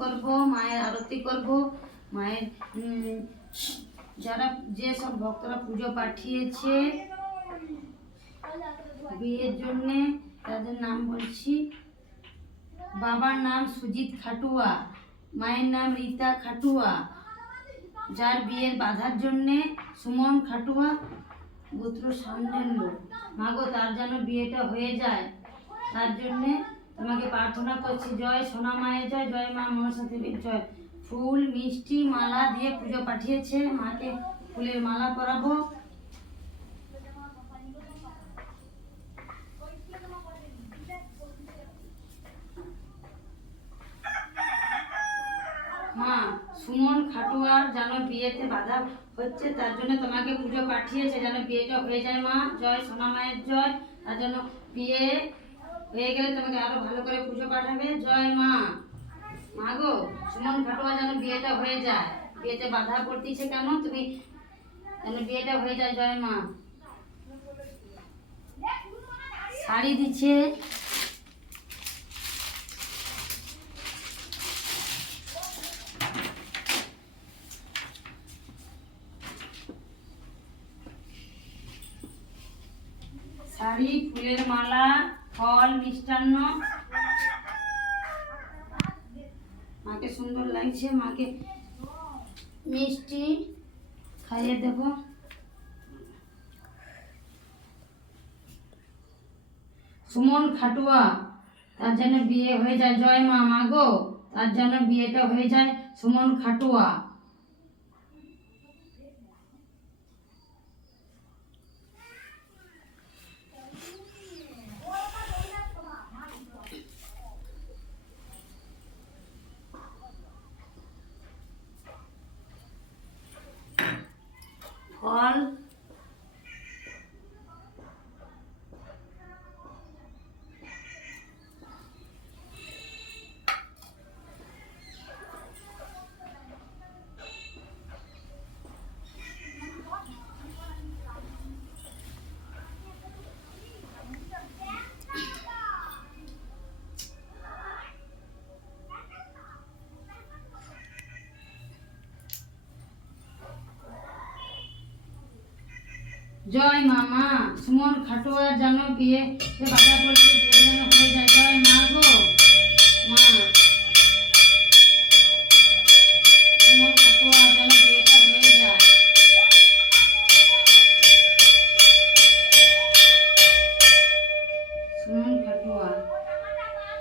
করব, মায়ের আরতি করব, মায়ের যারা যেসব ভক্তরা পুজো পাঠিয়েছে বিয়ের জন্যে তাদের নাম বলছি। বাবার নাম সুজিত খাটুয়া, মায়ের নাম রীতা খাটুয়া, যার বিয়ের বাধার জন্যে সুমন খাটুয়া, গোত্র সামনের লোক। মাগো তার যেন বিয়েটা হয়ে যায়, তার জন্যে তোমাকে প্রার্থনা করছি। জয় সোনা মায়ের জয়, জয় মা মনসা দেবীর জয়। ফুল মিষ্টি মালা দিয়ে পুজো পাঠিয়েছে, মাকে ফুলের মালা পরাবো। মা সুমন খাটুয়ার যেন বিয়েতে বাধা হচ্ছে, তার জন্য তোমাকে পুজো পাঠিয়েছে, যেন বিয়েটা হয়ে যায়। মা জয় সোনা মায়ের জয়। তার জন্য বিয়ে হয়ে গেলে তোমাকে আরো ভালো করে পুজো পাঠাবে। জয় মা। মা গো সুমন খাটুয়া যেন বিয়েটা হয়ে যায়, বিয়েতে বাধা পড়তিছে কেন, তুমি যেন বিয়েটা হয়ে যায়। জয় মা। শাড়ি দিচ্ছে, শাড়ি, ফুলের মালা, ফল, মিষ্টান্ন। মাকে সুন্দর লাগছে, মাকে মিষ্টি খাইয়ে দেব। সুমন খাটুয়া তার জন্য বিয়ে হয়ে যায়। জয় মা। মাগো তার জন্য বিয়েটা হয়ে যায়। সুমন খাটুয়া। ফল, জয় মা। মা সুমন খাটুয়ার যেন বিয়েতে বাধা পড়ছে, বিয়ে যেন হয়ে যায়। জয় মা।